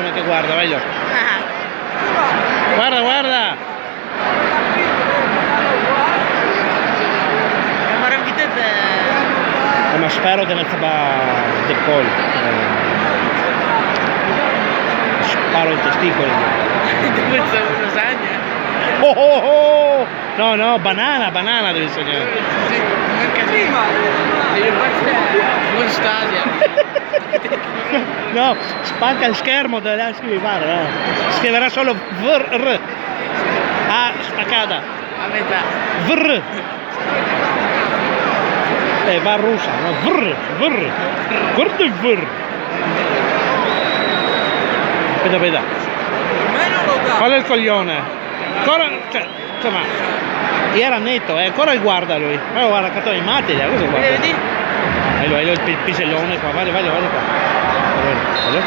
uno che guarda, vai là. Guarda, guarda. Ma spero che non sia decollo. Sparo i testicoli. Dove c'è una lasagna? Oh, oh, oh. No, no, banana devi sognare. Sì, anche prima. Io faccio un stadia. No, spacca il schermo da là scrivi, guarda. Scriverà solo VR. Ah, spaccata. A metà. VR. Va russa, no? Vrr, vrr. Guarda il vrr. Aspetta, aspetta. Qual è il coglione? Ancora, cioè, insomma, era netto, ancora il guarda lui. Ma guarda, catto in materia, cosa guarda? Vedi? Vai il pisellone qua, vai qua. Allora.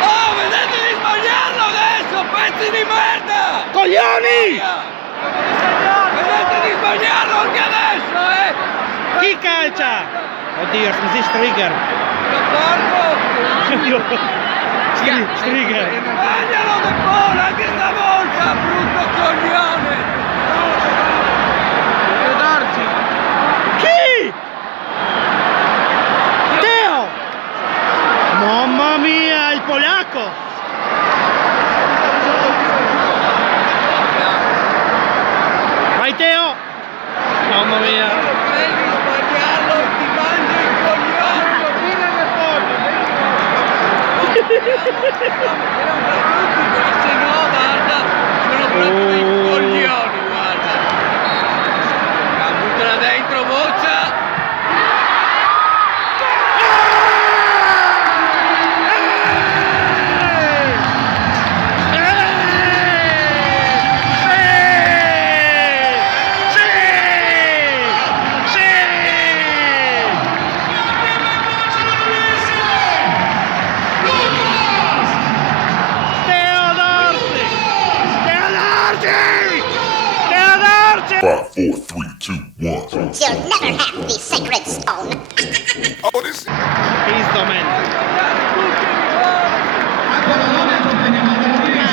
Oh, vedete di sbagliarlo adesso, pezzi di merda! Coglioni! Vedete di sbagliarlo anche adesso, Chi calcia? Oddio, si strigger. Lo porco! Strigger. Sbaglialo De Paul anche stavolta, brutto coglione! Darci! Chi? Teo! Mamma mia, il polacco! Vai Teo! Mamma mia! Devi sbagliarlo, ti mangio il coglione! Se no, guarda, sono proprio dei coglioni, guarda! Buttala dentro, boccia! Five, 4, 3, 2, 1. You'll never have the sacred stone. Oh, this. He's the man.